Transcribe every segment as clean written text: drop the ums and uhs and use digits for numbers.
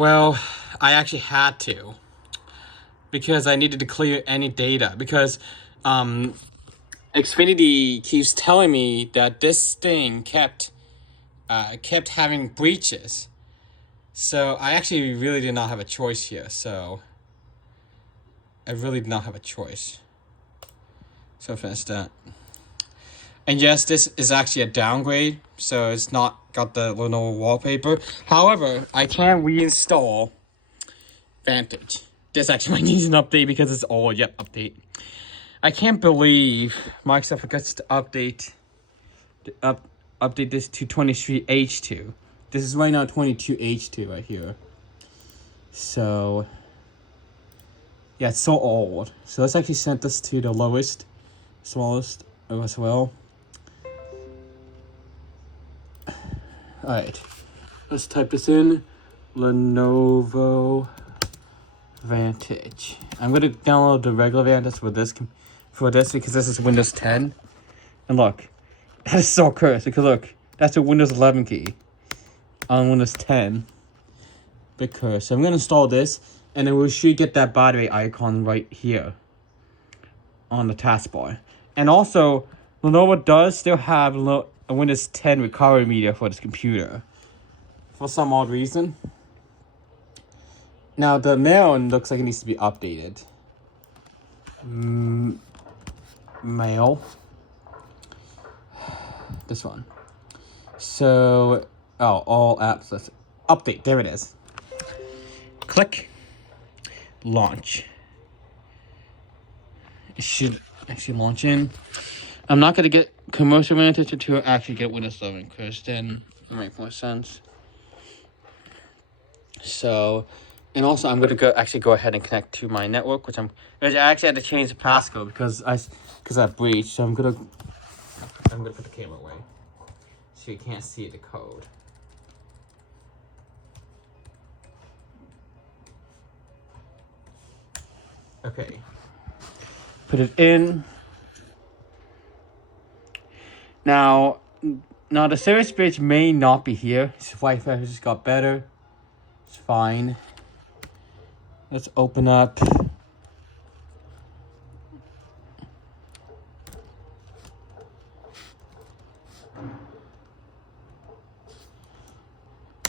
Well, I actually had to because I needed to clear any data because Xfinity keeps telling me that this thing kept having breaches. So I actually really did not have a choice here. So I really did not have a choice. So finish that. And yes, this is actually a downgrade, so it's not got the Lenovo wallpaper. However, I can reinstall Vantage. This actually might need an update because it's old. Yep, update. I can't believe Microsoft forgets to update this to 23H2. This is right now 22H2 right here. So yeah, it's so old. So let's actually set this to the lowest, smallest as well. Alright, let's type this in. Lenovo Vantage. I'm gonna download the regular Vantage for this because this is Windows 10. And look, that is so cursed because look, that's a Windows 11 key on Windows 10. Big curse. So I'm gonna install this, and then we should get that battery icon right here on the taskbar. And also, Lenovo does still have a Windows 10 recovery media for this computer for some odd reason. Now the mail looks like it needs to be updated. Mail. This one. So, all apps. Let's update. There it is. Click. Launch. It should actually launch in. I'm not gonna get commercial Vantage until I actually get Windows 11, because then it makes more sense. So, and also I'm gonna go ahead and connect to my network, which I actually had to change the passcode because I breached. So I'm gonna put the camera away so you can't see the code. Okay. Put it in. Now the service page may not be here. Wi-Fi just got better. It's fine. Let's open up.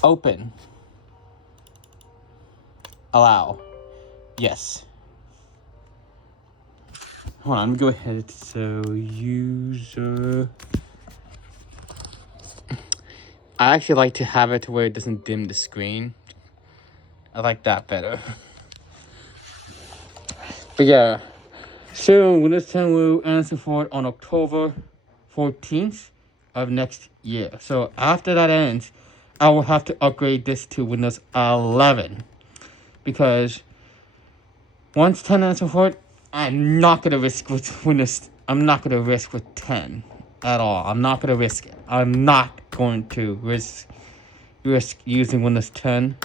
Open. Allow. Yes. Hold on, let me go ahead. So, user. I actually like to have it to where it doesn't dim the screen. I like that better. But yeah. Soon, Windows 10 will answer for it on October 14th of next year. So, after that ends, I will have to upgrade this to Windows 11. Because once 10 answers for it, I'm not gonna risk with Windows. I'm not gonna risk with 10 at all. I'm not gonna risk it. I'm not going to risk using Windows 10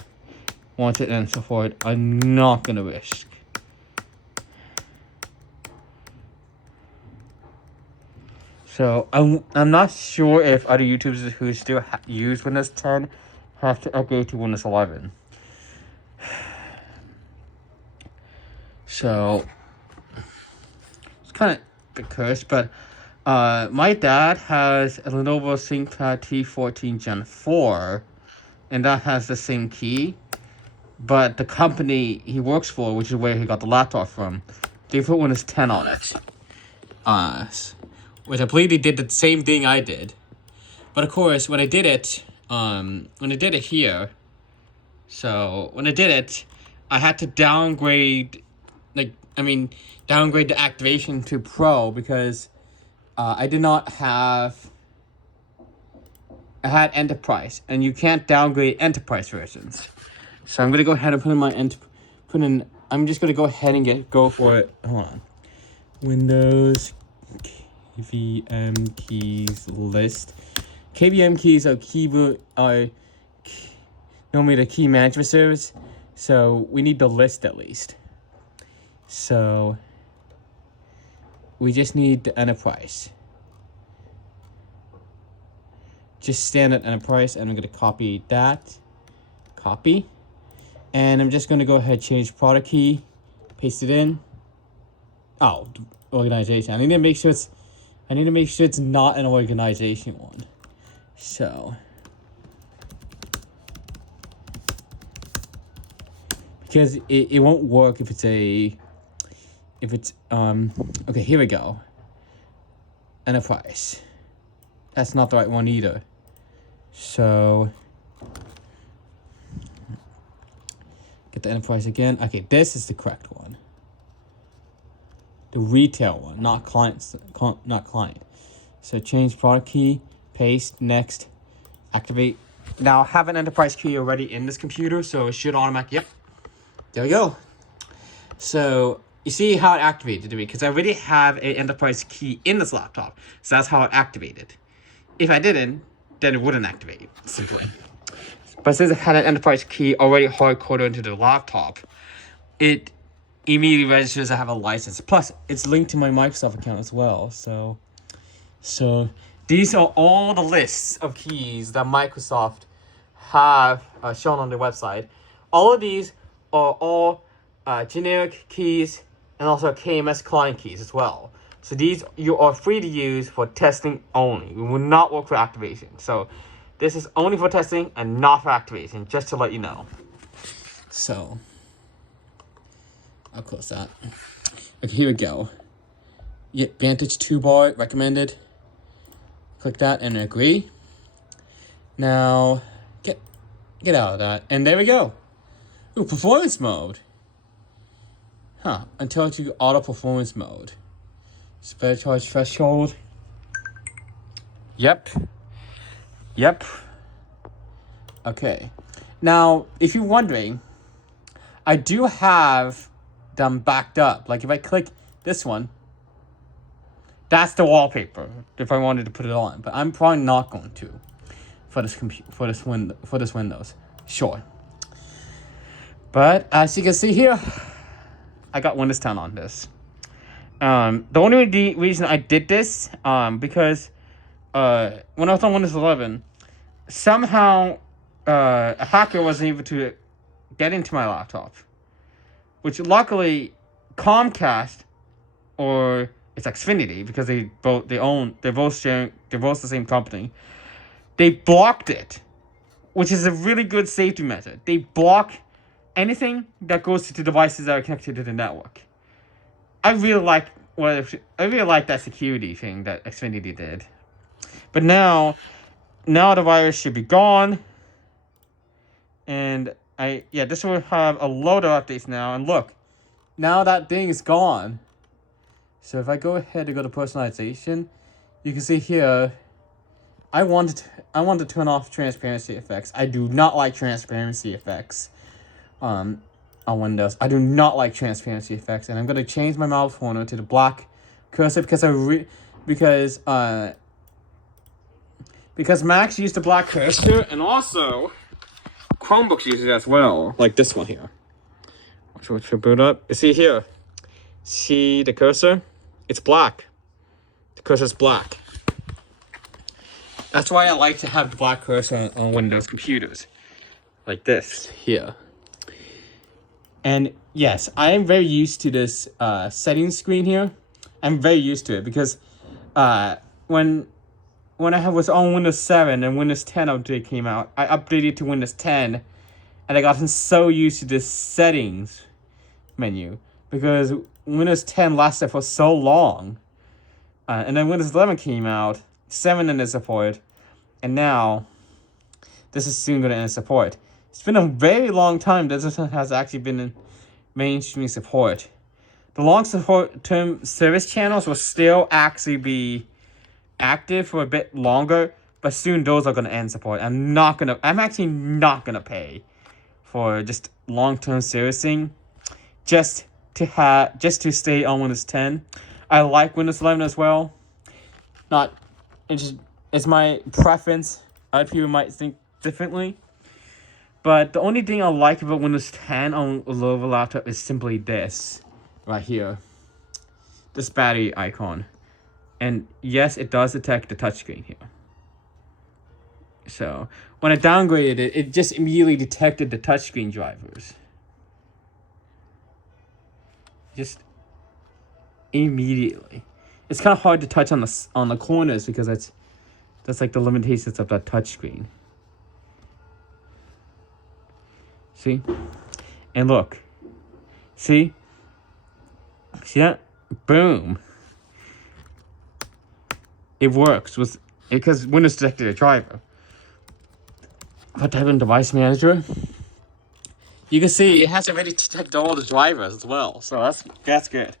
once it answers for it. I'm not gonna risk. So I'm not sure if other YouTubers who still use Windows 10 have to upgrade to Windows 11. So it's kind of the curse, but my dad has a Lenovo ThinkPad T14 Gen 4, and that has the same key. But the company he works for, which is where he got the laptop from, they put Windows 10 on it. Which I believe they did the same thing I did. But of course, when I did it here, so when I did it, I had to downgrade the activation to Pro because I had Enterprise, and you can't downgrade Enterprise versions. So I'm gonna go ahead and I'm just gonna go ahead and go for it. Hold on. Windows KVM keys list. KVM keys are normally the key management service, so we need the list at least. So we just need the Enterprise. Just standard Enterprise, and I'm gonna copy that. Copy. And I'm just going to go ahead, change product key, paste it in. Oh, organization. I need to make sure it's not an organization one. So, because it won't work if it's okay, here we go. Enterprise. That's not the right one either. So, get the enterprise again. Okay, this is the correct one. The retail one, not client. So change product key, paste, next, activate. Now I have an enterprise key already in this computer, so it should automatically, yep. There we go. So you see how it activated to me, because I already have an enterprise key in this laptop. So that's how it activated. If I didn't, then it wouldn't activate, simply. But since it had an enterprise key already hard-coded into the laptop, it immediately registers I have a license. Plus, it's linked to my Microsoft account as well. So these are all the lists of keys that Microsoft have shown on their website. All of these are all generic keys and also KMS client keys as well. So these you are free to use for testing only. We will not work for activation. So this is only for testing and not for activation, just to let you know. So I'll close that. Okay, here we go. Yeah, Vantage 2 bar recommended. Click that and agree. Now get out of that. And there we go. Ooh, performance mode. Huh. Until to auto performance mode. Spare charge threshold. Yep. Okay. Now, if you're wondering, I do have them backed up. Like if I click this one, that's the wallpaper if I wanted to put it on. But I'm probably not going to for this Windows. Sure. But as you can see here, I got Windows 10 on this. The only reason I did this, because when I was on Windows 11, somehow a hacker wasn't able to get into my laptop. Which luckily Comcast, or it's Xfinity, because they're both the same company. They blocked it, which is a really good safety method. They block anything that goes to devices that are connected to the network. I really like that security thing that Xfinity did. But now the virus should be gone. And this will have a load of updates now. And look, now that thing is gone. So if I go ahead and go to personalization, you can see here, I want to turn off transparency effects. I do not like transparency effects on Windows. I do not like transparency effects, and I'm gonna change my mouse pointer to the black cursor because Macs use the black cursor, and also Chromebooks use it as well, like this one here. Which will boot up. You see here? See the cursor? It's black. The cursor's black. That's why I like to have the black cursor on Windows computers, like this here. And yes, I am very used to this settings screen here. I'm very used to it because when I was on Windows 7 and Windows 10 update came out, I updated to Windows 10, and I gotten so used to this settings menu because Windows 10 lasted for so long. And then Windows 11 came out, 7 ended support, and now this is soon going to end support. It's been a very long time that this has actually been in mainstream support. The long support term service channels will still actually be active for a bit longer, but soon those are going to end support. I'm actually not going to pay for just long-term servicing just to stay on Windows 10. I like Windows 11 as well. It's my preference. Other people might think differently. But the only thing I like about Windows 10 on a lower laptop is simply this right here. This battery icon. And yes, it does detect the touchscreen here. So when I downgraded it, it just immediately detected the touchscreen drivers. Just immediately. It's kind of hard to touch on the corners because that's like the limitations of that touchscreen. See? And look. See? See that? Boom. It works with because Windows detected a driver. If I type in device manager, you can see it has already detected all the drivers as well. So that's good.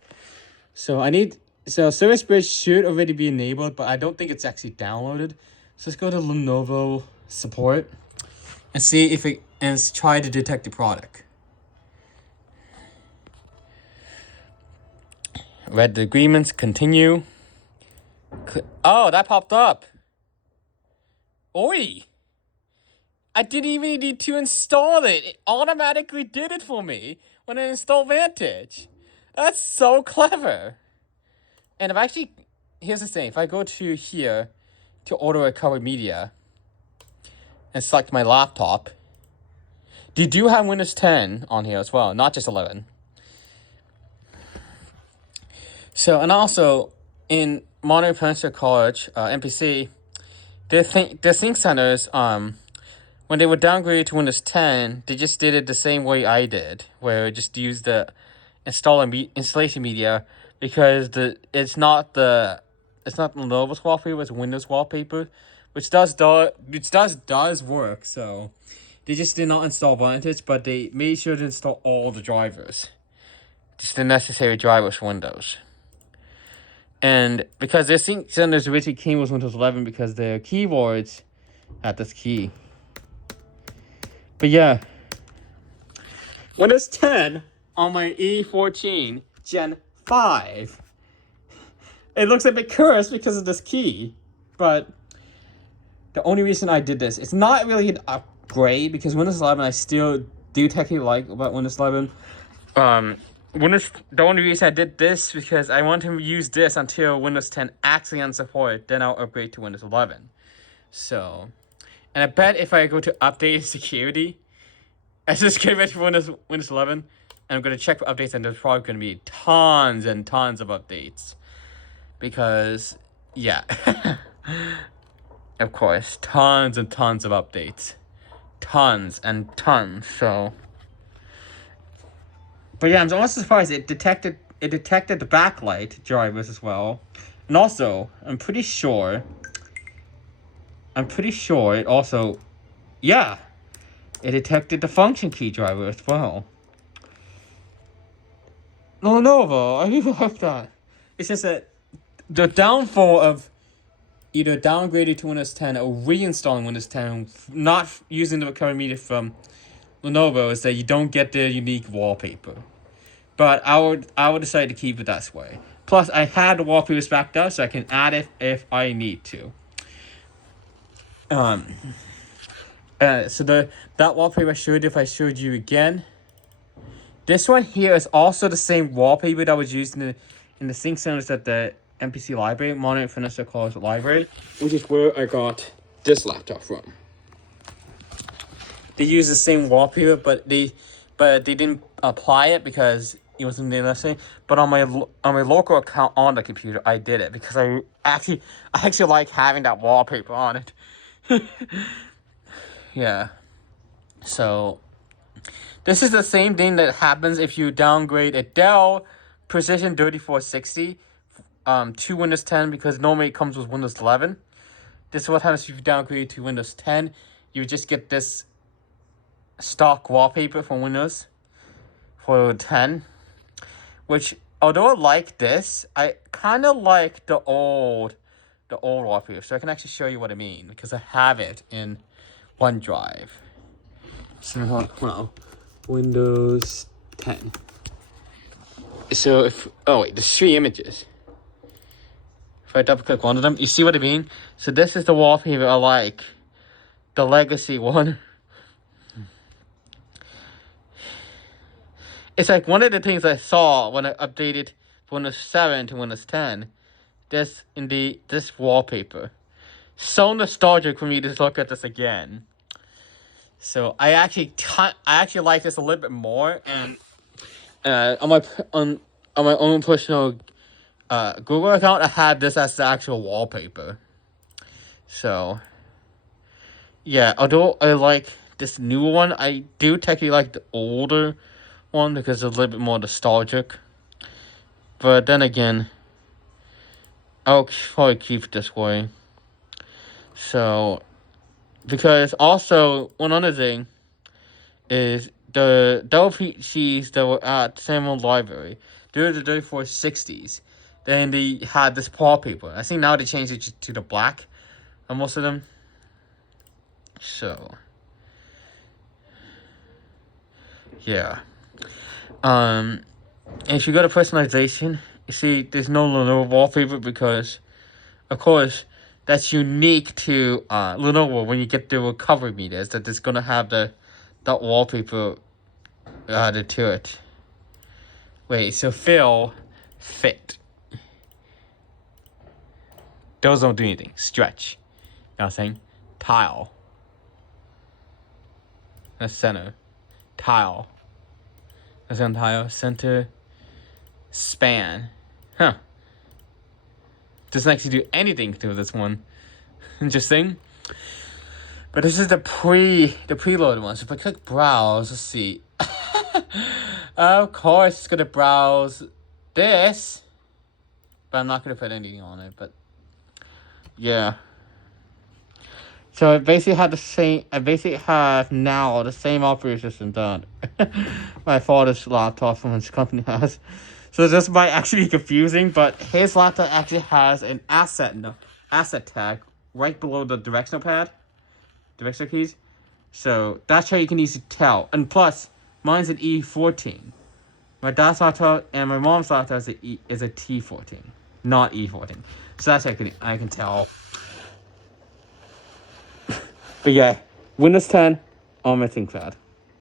So Service Bridge should already be enabled, but I don't think it's actually downloaded. So let's go to Lenovo support and see if it and try to detect the product. Read the agreements, continue. Oh, that popped up. Oi! I didn't even need to install it. It automatically did it for me when I installed Vantage. That's so clever. And if here's the thing. If I go to here to auto recover media and select my laptop, they do have Windows 10 on here as well, not just 11. So, and also in Modern Professor College, MPC, their sync centers, when they were downgraded to Windows 10, they just did it the same way I did, where just used the installation media because it's not Lenovo's wallpaper, it's Windows wallpaper, which does work. So they just did not install Vantage, but they made sure to install all the drivers, just the necessary drivers for Windows. And because their sync centers originally came with Windows 11 because their keyboards had this key. But yeah, Windows 10 on my E14 Gen 5. It looks a bit cursed because of this key, but the only reason I did this, it's not really an upgrade because Windows 11 I still do technically like about Windows 11. The only reason I did this because I want to use this until Windows 10 actually unsupported, then I'll upgrade to Windows 11. So, and I bet if I go to update security, I just get ready for Windows 11, and I'm going to check for updates, and there's probably going to be tons and tons of updates. Because, yeah. Of course, tons and tons of updates. Tons and tons, so. But yeah, I'm also surprised it detected the backlight drivers as well. And also, I'm pretty sure it also, yeah, it detected the function key driver as well. Lenovo, I really like that. It's just that the downfall of either downgrading to Windows 10 or reinstalling Windows 10, not using the recovery media from Lenovo, is that you don't get the unique wallpaper. But I would decide to keep it that way. Plus, I had the wallpapers backed up, so I can add it if I need to. So that wallpaper I showed you, if I showed you again, this one here is also the same wallpaper that was used in the sync centers at the MPC library, Modern Professor College library, which is where I got this laptop from. They use the same wallpaper, but they didn't apply it because it wasn't necessary. But on my local account on the computer, I did it because I actually like having that wallpaper on it. Yeah. So this is the same thing that happens if you downgrade a Dell Precision 3460 to Windows 10 because normally it comes with Windows 11. This is what happens if you downgrade to Windows 10. You just get this stock wallpaper from Windows for 10, which although I like this, I kind of like the old wallpaper. So I can actually show you what I mean because I have it in OneDrive. So hold on. Windows 10. So there's 3 images. If I double click one of them, you see what I mean? So this is the wallpaper I like. The legacy one. It's like one of the things I saw when I updated Windows 7 to Windows 10. This wallpaper. so nostalgic for me to look at this again. So I actually like this a little bit more, and on my own personal Google account, I had this as the actual wallpaper. So yeah, although I like this new one, I do technically like the older one because it's a little bit more nostalgic. But then again, I'll probably keep it this way. So, because also, one other thing is the WPCs that were at Samuel Library during the 3460s, then they had this wallpaper. I think now they changed it to the black on most of them. So, yeah. If you go to personalization, you see there's no Lenovo wallpaper because, of course, that's unique to Lenovo when you get the recovery meters that it's gonna have that wallpaper added to it. Wait, so fit. Those don't do anything. Stretch. You know what I'm saying? Tile. That's center. Tile. That's on tile. Center. Span. Huh. Doesn't actually do anything to this one. Interesting. But this is the preloaded one. So if I click browse, let's see. Of course it's gonna browse this. But I'm not gonna put anything on it, but yeah. So I basically have now the same operating system that my father's laptop from his company has. So this might actually be confusing, but his laptop actually has an asset tag right below the directional keys. So that's how you can easily tell. And plus, mine's an E14. My dad's laptop and my mom's laptop is a T14, not E14. So that's how I can tell. But yeah, Windows 10 on my ThinkPad.